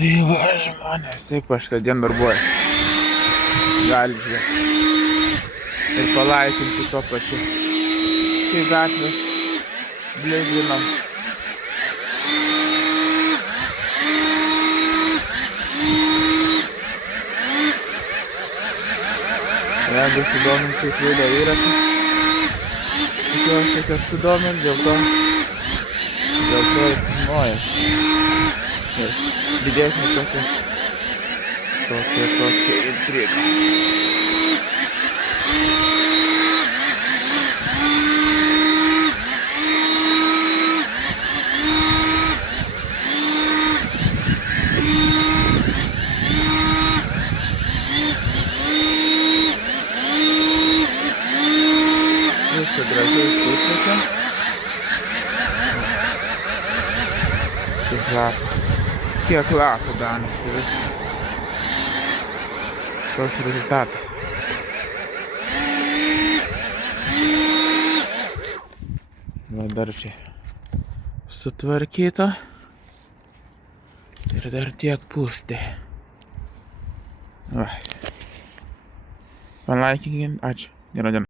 Tai va, žmonės, taip aš kasdien darbuoju. Gali žiūrėti. Ir palaikinti tuo pačiu. Tai gatvės blizginam. Jeigu sudominsiu video įrašą, tikiuosi, kad sudomint, dėl to ir filmuoju. Ir didesnį tokią intrigą. Viską gražiai išpūsėm. Kiek lapų ganasi viskas. Toks rezultatas. Va dar čia sutvarkyta. Ir dar tiek pūsti. Va. Palaikinkit, ačiū. Gerą dieną.